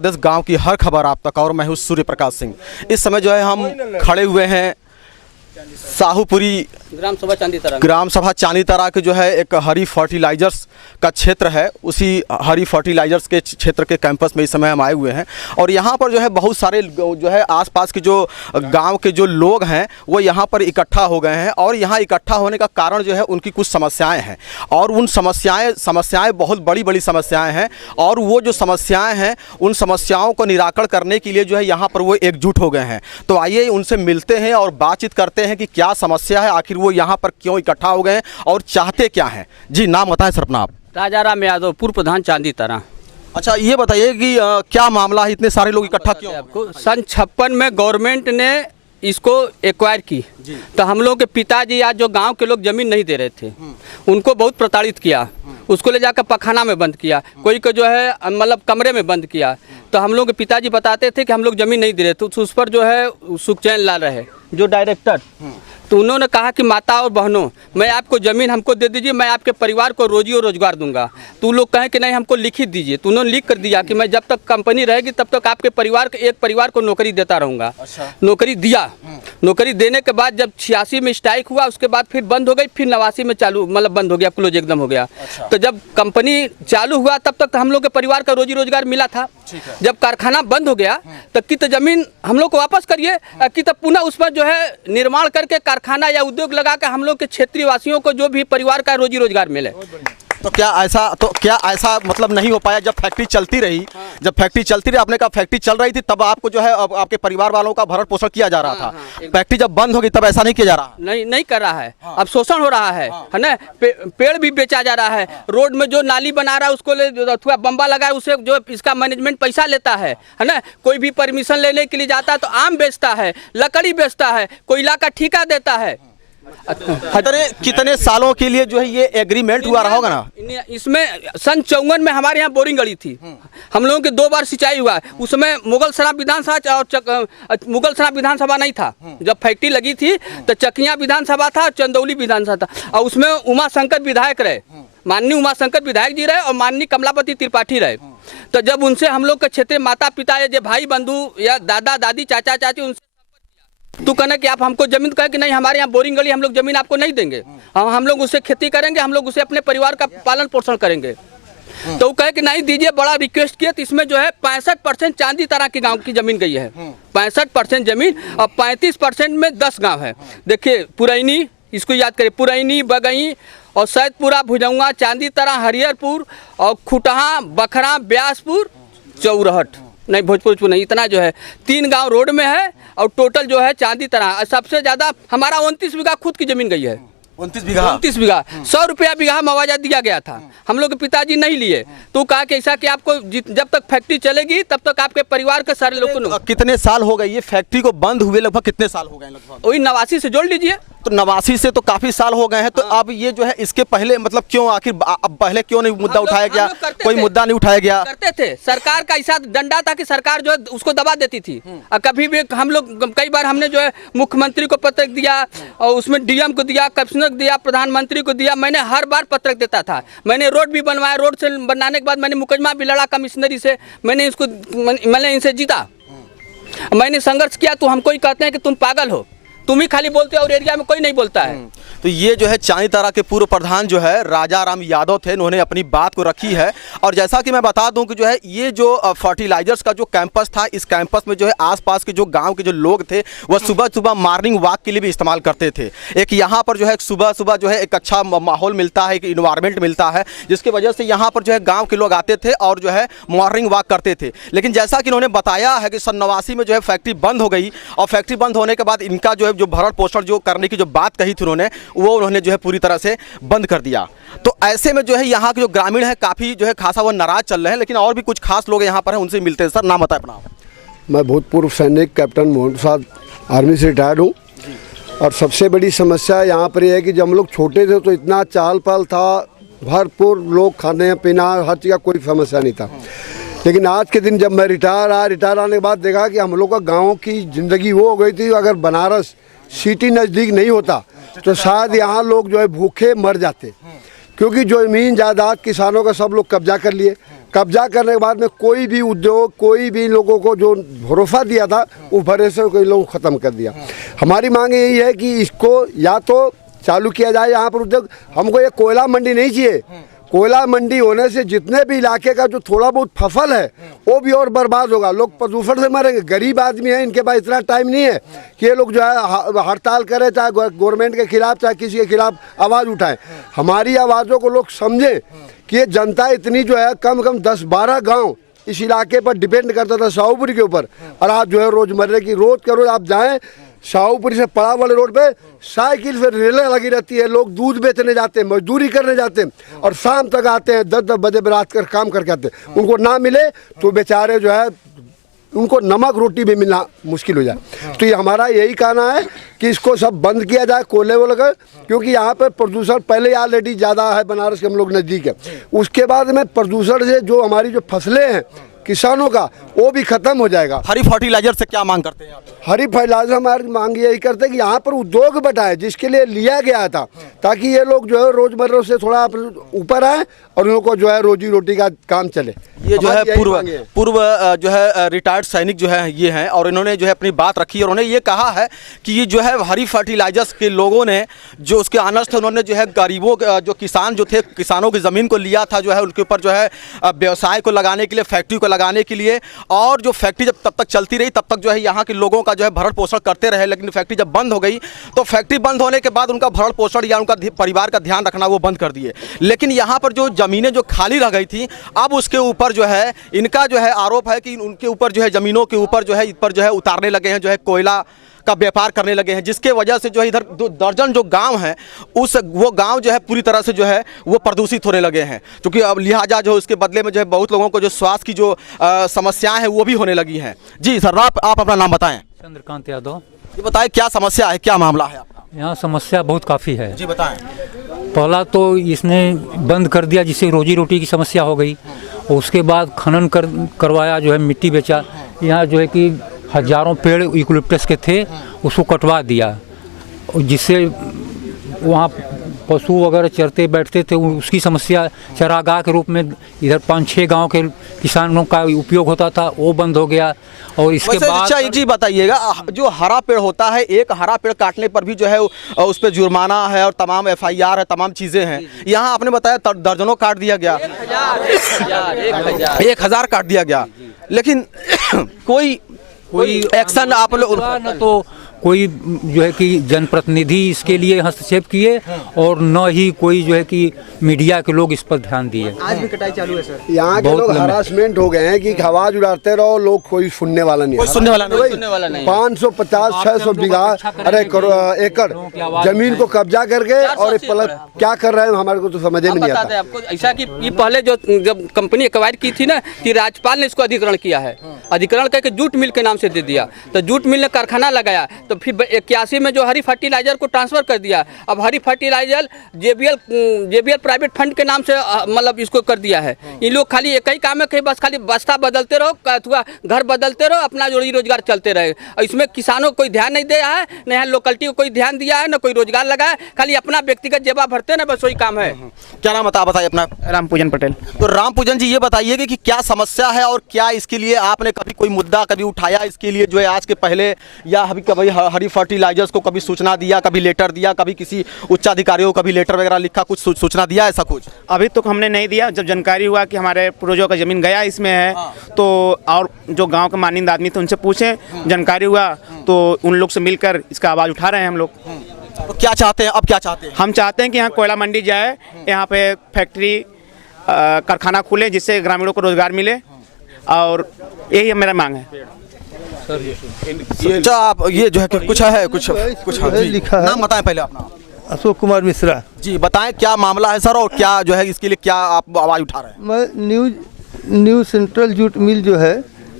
प्रदेश गांव की हर खबर आप तक, और मैं हूं सूर्य प्रकाश सिंह। इस समय जो है हम खड़े हुए हैं साहूपुरी ग्राम सभा चांदी तरा के जो है एक हरी फर्टिलाइजर्स का क्षेत्र है, उसी हरी फर्टिलाइजर्स के क्षेत्र के कैंपस में इस समय हम आए हुए हैं। और यहाँ पर जो है बहुत सारे जो है आसपास के जो गांव के जो लोग हैं वो यहाँ पर इकट्ठा हो गए हैं। और यहाँ इकट्ठा होने का कारण जो है उनकी कुछ समस्याएं हैं, और उन समस्याएं बहुत बड़ी बड़ी समस्याएं हैं। और वो जो समस्याएं हैं उन समस्याओं को निराकरण करने के लिए जो है यहाँ पर वो एकजुट हो गए हैं। तो आइए उनसे मिलते हैं और बातचीत करते हैं कि क्या समस्या है, आखिर वो यहाँ पर क्यों इकट्ठा हो गए हैं और चाहते क्या हैं। जी नाम बताएं सर अपना आप। राजाराम यादव, पूर्व प्रधान चांदी तरा। अच्छा ये बताइए कि क्या मामला है, इतने सारे लोग इकट्ठा क्यों? आपको सन 56 में गवर्नमेंट ने इसको एक्वायर की, तो हम लोग के पिताजी आज जो गांव के लोग जमीन नहीं दे रहे थे उनको बहुत प्रताड़ित किया, उसको ले जाकर पखाना में बंद किया, कोई को जो है मतलब कमरे में बंद किया। तो हम लोग के पिताजी बताते थे कि हम लोग जमीन नहीं दे रहे, तो उस पर जो है सुखचैन लाल रहे जो डायरेक्टर, तो उन्होंने कहा कि माता और बहनों, मैं आपको ज़मीन हमको दे दीजिए, मैं आपके परिवार को रोजी और रोजगार दूंगा। तो लोग कहें कि नहीं हमको लिखित दीजिए, तो उन्होंने लिख कर दिया कि मैं जब तक कंपनी रहेगी तब तक आपके परिवार के एक परिवार को नौकरी देता रहूँगा। अच्छा। नौकरी दिया, नौकरी देने के बाद जब 86 में स्ट्राइक हुआ उसके बाद फिर बंद हो गई, फिर 89 में चालू मतलब बंद हो गया, क्लोज एकदम हो गया। अच्छा। तो जब कंपनी चालू हुआ तब तक हम लोग के परिवार का रोजी रोजगार मिला था। जब कारखाना बंद हो गया तब की तो जमीन हम लोग को वापस करिए, कि तब पुनः उस पर जो है निर्माण करके कारखाना या उद्योग लगा के हम लोग के क्षेत्रीय वासियों को जो भी परिवार का रोजी रोजगार मिले। तो क्या ऐसा मतलब नहीं हो पाया जब फैक्ट्री चलती रही? जब फैक्ट्री चलती रही, आपने कहा फैक्ट्री चल रही थी तब आपको जो है आपके परिवार वालों का भरण पोषण किया जा रहा था। फैक्ट्री जब बंद होगी तब ऐसा नहीं किया जा रहा? नहीं कर रहा है। अब शोषण हो रहा है ना, पेड़ भी बेचा जा रहा है, रोड में जो नाली बना रहा है उसको ले अथवा बम्बा लगाए उसे जो इसका मैनेजमेंट पैसा लेता है ना। कोई भी परमिशन लेने के लिए जाता है तो आम बेचता है, लकड़ी बेचता है, कोयला का ठेका देता है। कितने सालों के लिए जो है ये एग्रीमेंट हुआ रहा होगा ना? इसमें सन 54 में हमारे यहाँ बोरिंग गड़ी थी, हम लोगों के 2 बार सिंचाई हुआ। उसमें मुगल सराय विधानसभा और मुगल सराय विधानसभा नहीं था। जब फैक्ट्री लगी थी तो चकिया विधानसभा था और चंदौली विधानसभा था, और उसमें उमा शंकर विधायक रहे, माननीय उमा शंकर विधायक जी रहे और माननीय कमलापति त्रिपाठी रहे। तो जब उनसे हम लोग के क्षेत्रीय माता पिता या जो भाई बंधु या दादा दादी चाचा चाची उनसे तू कहना कि आप हमको जमीन कहे कि नहीं हमारे यहाँ बोरिंग गली, हम लोग जमीन आपको नहीं देंगे, हम लोग उससे खेती करेंगे, हम लोग उसे अपने परिवार का पालन पोषण करेंगे। तो वो कहे कि नहीं दीजिए, बड़ा रिक्वेस्ट किया। तो इसमें जो है 65% चांदी तरा के गांव की जमीन गई है, 65% जमीन, और 35% में 10 गाँव है। देखिए पुरैनी, इसको याद करिए, पुरैनी, बगई और सैदपुरा, भुजंगा, चांदी तरा, हरिहरपुर और खुटहा, बखरा, ब्यासपुर, चौरहट नहीं, भोजपुर नहीं, इतना जो है 3 गांव रोड में है। और टोटल जो है चांदी तरा सबसे ज़्यादा हमारा 29 बीघा खुद की ज़मीन गई है। 29 बीघा 100 रुपया बीघा मुआवजा दिया गया था, हम लोग के पिताजी नहीं लिए। तो कहा कि ऐसा कि आपको जब तक फैक्ट्री चलेगी तब तक आपके परिवार के सारे लोग को। कितने साल हो गए ये फैक्ट्री को बंद हुए? लगभग कितने साल हो गए? लगभग वही 89 से जोड़ लीजिए। तो 89 से तो काफी साल हो गए हैं। तो अब ये जो है इसके पहले मतलब क्यों, आखिर अब पहले क्यों नहीं मुद्दा उठाया गया? कोई मुद्दा नहीं उठाया गया? करते थे, सरकार का ऐसा डंडा था कि सरकार जो है उसको दबा देती थी। और कभी भी हम लोग कई बार हमने जो है मुख्यमंत्री को पत्र दिया और उसमें डीएम को दिया, कमिश्नर को दिया, प्रधानमंत्री को दिया। मैंने हर बार पत्र देता था। मैंने रोड भी बनवाया, रोड से बनाने के बाद मैंने मुकदमा भी लड़ा कमिश्नरी से, मैंने इनसे जीता, मैंने संघर्ष किया। तो हमको ही कहते हैं कि तुम पागल हो, तुम ही खाली बोलते हो और एरिया में कोई नहीं बोलता है। तो ये जो है चांदी तरा के पूर्व प्रधान जो है राजाराम यादव थे, उन्होंने अपनी बात को रखी है। और जैसा कि मैं बता दूं कि जो है ये जो फर्टिलाइजर्स का जो कैंपस था, इस कैंपस में जो है आसपास के जो गांव के जो लोग थे वह सुबह सुबह मॉर्निंग वॉक के लिए भी इस्तेमाल करते थे। एक यहाँ पर जो है सुबह सुबह जो है एक अच्छा माहौल मिलता है, एक इन्वायरमेंट मिलता है, जिसकी वजह से यहाँ पर जो है गाँव के लोग आते थे और जो है मॉर्निंग वॉक करते थे। लेकिन जैसा कि उन्होंने बताया है कि सन 89 में जो है फैक्ट्री बंद हो गई, और फैक्ट्री बंद होने के बाद इनका जो है जो भरण पोषण जो करने की जो बात कही थी उन्होंने जो है पूरी तरह से बंद कर दिया। तो ऐसे में जो है यहाँ के जो ग्रामीण है काफ़ी जो है खासा वो नाराज चल रहे हैं। लेकिन और भी कुछ खास लोग यहाँ पर हैं, उनसे मिलते हैं। सर नाम बताएं अपना। मैं भूतपूर्व सैनिक कैप्टन मोहन प्रसाद आर्मी से रिटायर्ड हूँ। और सबसे बड़ी समस्या यहाँ पर यह है कि जब हम लोग छोटे थे तो इतना चाल पाल था, भरपूर लोग खाने पीना हर चीज़ का कोई समस्या नहीं था। लेकिन आज के दिन जब मैं रिटायर आने के बाद देखा कि हम लोग का गाँव की ज़िंदगी वो हो गई थी, अगर बनारस सिटी नज़दीक नहीं होता तो शायद यहाँ लोग जो है भूखे मर जाते। क्योंकि जो ज़मीन जायदाद किसानों का सब लोग कब्जा कर लिए। कब्जा करने के बाद में कोई भी उद्योग, कोई भी लोगों को जो भरोसा दिया था वो भरोसे को लोगों को ख़त्म कर दिया। हमारी मांग यही है कि इसको या तो चालू किया जाए यहाँ पर उद्योग। हमको ये कोयला मंडी नहीं चाहिए। कोयला मंडी होने से जितने भी इलाके का जो थोड़ा बहुत फसल है वो भी और बर्बाद होगा। लोग प्रदूषण से मरेंगे। गरीब आदमी है, इनके पास इतना टाइम नहीं है कि ये लोग जो है हड़ताल करें, चाहे गवर्नमेंट के खिलाफ चाहे किसी के खिलाफ आवाज़ उठाएं। हमारी आवाज़ों को लोग समझें कि ये जनता इतनी जो है कम 10-12 गाँव इस इलाके पर डिपेंड करता था शाहूपुरी के ऊपर, और आज जो है रोज़मर्रे की रोज़ के रोज़ आप जाएँ शाहूपुरी से पड़ा वाले रोड पे साइकिल से रेलें लगी रहती है। लोग दूध बेचने जाते हैं, मजदूरी करने जाते हैं और शाम तक आते हैं, 10-10 बजे रात कर काम करके आते हैं। उनको ना मिले तो बेचारे जो है उनको नमक रोटी भी मिलना मुश्किल हो जाए। तो ये हमारा यही कहना है कि इसको सब बंद किया जाए कोयले वोले का, क्योंकि यहाँ पर प्रदूषण पहले ऑलरेडी ज़्यादा है, बनारस के हम लोग नज़दीक है। उसके बाद में प्रदूषण से जो हमारी जो फसलें हैं किसानों का वो भी खत्म हो जाएगा। हरी फर्टिलाइजर से क्या मांग करते हैं आप? हरी फर्टिलाइजर हमारी मांग यही करते हैं कि यहाँ पर उद्योग बढ़ाए जिसके लिए लिया गया था, ताकि ये लोग जो है रोजमर्रा से थोड़ा ऊपर आए और उन लोगों को जो है रोजी रोटी का काम चले। ये जो है पूर्व जो है रिटायर्ड सैनिक जो है ये हैं, और इन्होंने जो है अपनी बात रखी और उन्होंने ये कहा है कि ये जो है हरी फर्टिलाइजर्स के लोगों ने जो उसके अनर्थ थे, उन्होंने जो है गरीबों जो किसान जो थे, किसानों की ज़मीन को लिया था जो है उनके ऊपर जो है व्यवसाय को लगाने के लिए, फैक्ट्री को लगाने के लिए, और जो फैक्ट्री जब तब तक चलती रही तब तक जो है यहाँ के लोगों का जो है भरण पोषण करते रहे। लेकिन फैक्ट्री जब बंद हो गई तो फैक्ट्री बंद होने के बाद उनका भरण पोषण या उनका परिवार का ध्यान रखना वो बंद कर दिए। लेकिन यहाँ पर जो ज़मीनें जो खाली रह गई थी, अब उसके ऊपर जो है इनका जो है आरोप है कि उनके ऊपर जो है ज़मीनों के ऊपर जो है इस पर जो है उतारने लगे हैं, जो है कोयला का व्यापार करने लगे हैं, जिसके वजह से जो है इधर 2 दर्जन जो गांव हैं वो गांव जो है पूरी तरह से जो है वो प्रदूषित होने लगे हैं। क्योंकि अब लिहाजा जो इसके बदले में जो है बहुत लोगों को जो स्वास्थ्य की जो समस्याएं हैं वो भी होने लगी हैं। जी सर, आप अपना नाम बताएं। चंद्रकांत यादव। ये बताएं क्या समस्या है, क्या मामला है आपका? यहाँ समस्या बहुत काफ़ी है। जी बताएं। पहला तो इसने बंद कर दिया जिससे रोजी रोटी की समस्या हो गई, और उसके बाद खनन करवाया, जो है मिट्टी बेचा। यहाँ जो है कि हजारों पेड़ यूकलिप्टस के थे उसको कटवा दिया, जिससे वहाँ पशु वगैरह चरते बैठते थे, उसकी समस्या चरागाह के रूप में इधर 5-6 गांव के किसानों का उपयोग होता था, वो बंद हो गया। और इसके बाद अच्छा एक चीज़ बताइएगा, जो हरा पेड़ होता है, एक हरा पेड़ काटने पर भी जो है उस पर जुर्माना है और तमाम FIR है, तमाम चीज़ें हैं। यहाँ आपने बताया दर्जनों काट दिया गया, 1000 काट दिया गया, लेकिन कोई एक्शन आप लोग न तो कोई जो है कि जनप्रतिनिधि इसके लिए हस्तक्षेप किए, और न ही कोई जो है कि मीडिया के लोग इस पर ध्यान दिए। आज भी कटाई चालू है सर। यहाँ के लोग हरासमेंट हो गए हैं कि आवाज उड़ाते रहो, लोग कोई सुनने वाला नहीं, 550-600 बीघा अरे एकड़ जमीन को कब्जा करके और क्या कर रहे हैं हमारे को तो समझ में नहीं आता। आपको ऐसा कि ये पहले जो जब कंपनी एक्वायर की थी ना, कि राज्यपाल ने इसको अधिग्रहण किया है, अधिग्रहण करके जूट मिल के नाम से दे दिया। तो जूट मिल ने कारखाना लगाया, तो फिर 81 में जो हरी फर्टिलाइजर को ट्रांसफर कर दिया। अब हरी फर्टिलाइजर JBL प्राइवेट फंड के नाम से मतलब इसको कर दिया है। इन लोग खाली एक ही काम है कि बस खाली बस्ता बदलते रहो, घर बदलते रहो, अपना रोजगार चलते रहे। इसमें किसानों को कोई ध्यान नहीं दिया है, न यहाँ लोकलिटी को कोई ध्यान दिया है, न कोई रोजगार लगा है, खाली अपना व्यक्तिगत जेबा भरते ना, बस वही काम है। क्या नाम बताइए अपना? रामपूजन पटेल। तो रामपूजन जी, ये बताइए कि क्या समस्या है और क्या इसके लिए आपने कभी कोई मुद्दा कभी उठाया इसके लिए, जो है आज के पहले, या कभी हरी फर्टिलाइजर्स को कभी सूचना दिया, कभी लेटर दिया, कभी किसी उच्चाधिकारियों को कभी लेटर वगैरह लिखा, कुछ सूचना दिया, ऐसा कुछ? अभी तक हमने नहीं दिया। जब जानकारी हुआ कि हमारे पूर्वजों का जमीन गया इसमें है, तो और जो गांव के मानिंद आदमी थे उनसे पूछे, जानकारी हुआ तो उन लोग से मिलकर इसका आवाज़ उठा रहे हैं हम लोग। तो क्या चाहते हैं, अब क्या चाहते हैं? हम चाहते हैं कि यहाँ कोयला मंडी जाए, यहाँ पे फैक्ट्री कारखाना खुले, जिससे ग्रामीणों को रोजगार मिले, और यही मेरा मांग है। अच्छा, आप ये जो है कुछ लिखा है। नाम बताएं पहले अपना। अशोक कुमार मिश्रा जी बताएं क्या मामला है सर, और क्या जो है इसके लिए क्या आप आवाज़ उठा रहे हैं? मैं न्यू सेंट्रल जूट मिल जो है,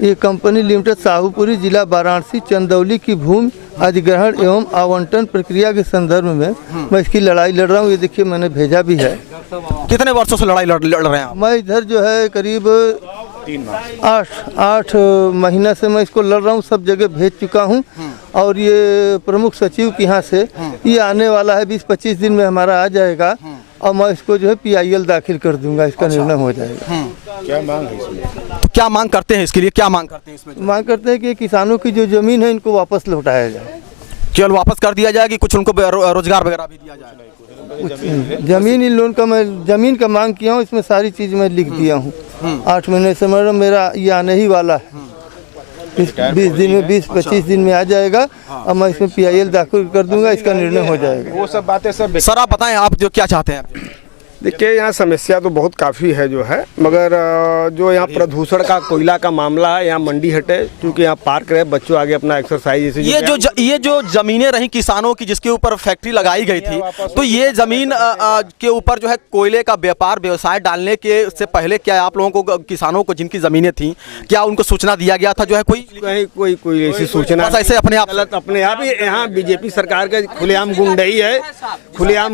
ये कंपनी लिमिटेड शाहूपुरी जिला वाराणसी चंदौली की भूमि अधिग्रहण एवं आवंटन प्रक्रिया के संदर्भ में मैं इसकी लड़ाई लड़ रहा हूँ। ये देखिए मैंने भेजा भी है। कितने वर्षों से लड़ाई लड़ रहे हैं आप? मैं इधर जो है करीब 8 महीना से मैं इसको लड़ रहा हूँ, सब जगह भेज चुका हूँ। और ये प्रमुख सचिव के यहाँ से ये आने वाला है, 20-25 दिन में हमारा आ जाएगा। और मैं इसको जो है PIL दाखिल कर दूंगा, इसका निर्णय हो जाएगा। तो क्या मांग करते हैं इसके लिए, क्या मांग करते हैं इसमें? मांग करते हैं कि किसानों की जो ज़मीन है इनको वापस लौटाया जाए। केवल वापस कर दिया जाए कि कुछ उनको रोजगार वगैरह भी दिया जाए? ज़मीन इन लोन का, मैं ज़मीन का मांग किया हूँ, इसमें सारी चीज़ मैं लिख दिया हूँ। 8 महीने से मेरा ये आने ही वाला है, 20 दिन में, 20-25 दिन में आ जाएगा और मैं इसमें PIL दाखिल कर दूंगा, इसका निर्णय हो जाएगा। वो सब बातें सब सर आप बताएं, आप जो क्या चाहते हैं? देखिए यहाँ समस्या तो बहुत काफ़ी है जो है, मगर जो यहाँ प्रदूषण का, कोयला का मामला है, यहाँ मंडी हटे, क्योंकि यहाँ पार्क रहे, बच्चों आगे अपना एक्सरसाइज जैसे ये जो जमीनें रही किसानों की जिसके ऊपर फैक्ट्री लगाई गई थी, तो ये जमीन के ऊपर जो है कोयले का व्यापार व्यवसाय डालने के से पहले क्या आप लोगों को, किसानों को जिनकी जमीनें थी, क्या उनको सूचना दिया गया था? जो है कोई ऐसी सूचना ऐसे अपने आप ही यहाँ बीजेपी सरकार का खुलेआम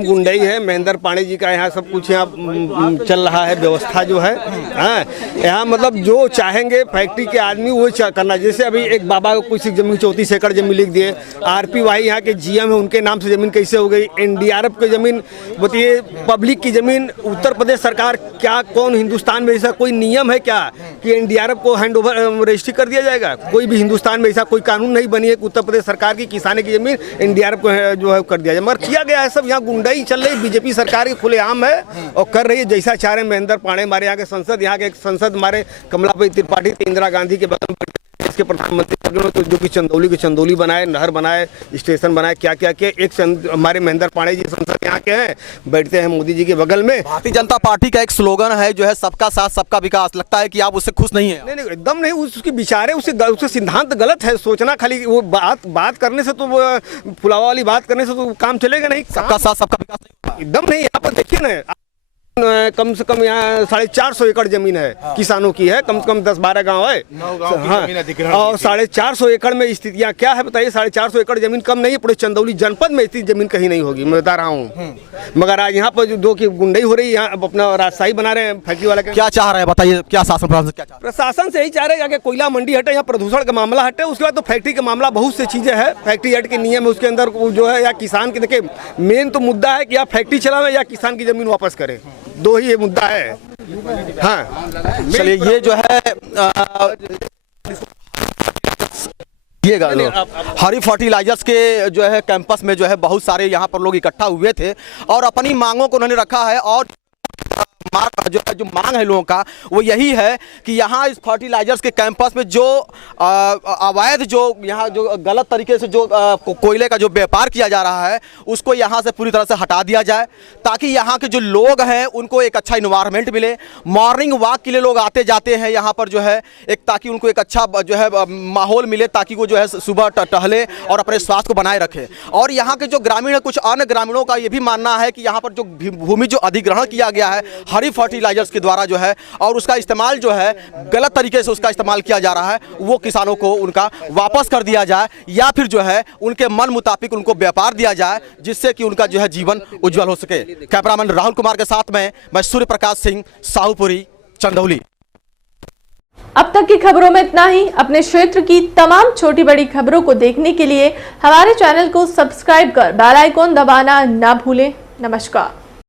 गुंडई है। महेंद्र पांडे जी का यहाँ सब कुछ यहाँ चल रहा है, व्यवस्था जो है। हाँ, यहाँ मतलब जो चाहेंगे फैक्ट्री के आदमी वो करना। जैसे अभी एक बाबा को कुछ जमीन 34 एकड़ जमीन लिख दिए, RPY यहाँ के GM है, उनके नाम से जमीन कैसे हो गई? NDRF की जमीन बताइए, पब्लिक की जमीन उत्तर प्रदेश सरकार, क्या कौन हिंदुस्तान में ऐसा कोई नियम है क्या कि NDRF को हैंड ओवर रजिस्ट्री कर दिया जाएगा? कोई भी हिंदुस्तान में ऐसा कोई कानून नहीं बनी है कि उत्तर प्रदेश सरकार की किसानी की जमीन NDRF को जो है कर दिया जाए, मगर किया गया है सब। यहाँ गुंडाई चल रही, बीजेपी सरकार की खुलेआम है और कर रही है जैसा चाह रहे। महेंद्र पांडे हमारे यहाँ के सांसद, यहाँ के एक सांसद हमारे कमलापति त्रिपाठी इंदिरा गांधी के बगल में इसके प्रधानमंत्री, तो जो कि चंदौली बनाए, नहर बनाए, स्टेशन बनाए, क्या क्या किया। एक हमारे महेंद्र पांडे जी सांसद यहाँ के हैं, बैठते हैं मोदी जी के बगल में। भारतीय जनता पार्टी का एक स्लोगन है जो है सबका साथ सबका विकास। लगता है कि आप उससे खुश नहीं है? नहीं, एकदम नहीं। उसकी विचारे, उसके सिद्धांत गलत है। सोचना खाली वो बात करने से, तो फुलावा वाली बात करने से तो काम चलेगा नहीं। सबका साथ सबका विकास नहीं, एकदम नहीं। यहाँ पर देखिए ना, कम से कम यहाँ 450 एकड़ जमीन है, किसानों की है, कम से कम 10-12 गांव है। हाँ, और 450 एकड़ में स्थितियाँ क्या है बताइए? 450 एकड़ जमीन कम नहीं है, पूरे चंदौली जनपद में इतनी जमीन कहीं नहीं होगी, मैं बता रहा हूँ। मगर आज यहाँ पर जो दो की गुंडई हो रही है, यहाँ अपना राजशाही बना रहे हैं फैक्ट्री वाला। क्या चाह रहे हैं बताइए? क्या शासन प्रशासन क्या चाह रहे हैं? प्रशासन से यही चाह रहे हैं कि कोयला मंडी हटे, यहाँ प्रदूषण का मामला हटे, उसके बाद तो फैक्ट्री का मामला, बहुत सी चीजें हैं। फैक्ट्री एक्ट के नियम है, उसके अंदर जो है, या किसान की, देखिए मेन तो मुद्दा है कि या फैक्ट्री चलावे या किसान की जमीन वापस करें, दो ही ये मुद्दा है। हाँ, चलिए ये जो है हरी फर्टिलाइजर्स के जो है कैंपस में जो है बहुत सारे यहाँ पर लोग इकट्ठा हुए थे और अपनी मांगों को उन्होंने रखा है। और जो मांग है लोगों का वो यही है कि यहाँ इस फर्टिलाइजर्स के कैंपस में जो अवैध, जो यहाँ जो गलत तरीके से जो कोयले का जो व्यापार किया जा रहा है, उसको यहाँ से पूरी तरह से हटा दिया जाए, ताकि यहाँ के जो लोग हैं उनको एक अच्छा इन्वायरमेंट मिले। मॉर्निंग वॉक के लिए लोग आते जाते हैं यहाँ पर जो है, एक ताकि उनको एक अच्छा जो है माहौल मिले, ताकि वो जो है सुबह टहले और अपने स्वास्थ्य को बनाए रखे। और यहाँ के जो ग्रामीण है, कुछ अन्य ग्रामीणों का ये भी मानना है कि यहाँ पर जो भूमि जो अधिग्रहण किया गया है हरी फर्टिलाइजर्स के द्वारा जो है, और उसका इस्तेमाल जो है गलत तरीके से उसका इस्तेमाल किया जा रहा है, वो किसानों को उनका वापस कर दिया जाए, या फिर जो है उनके मन मुताबिक उनको व्यापार दिया जाए, जिससे कि उनका जो है जीवन उज्जवल हो सके। कैमरामैन राहुल कुमार के साथ में मैं सूर्य प्रकाश सिंह, साहूपुरी, चंदौली। अब तक की खबरों में इतना ही। अपने क्षेत्र की तमाम छोटी बड़ी खबरों को देखने के लिए हमारे चैनल को सब्सक्राइब कर बेल आइकॉन दबाना ना भूलें। नमस्कार।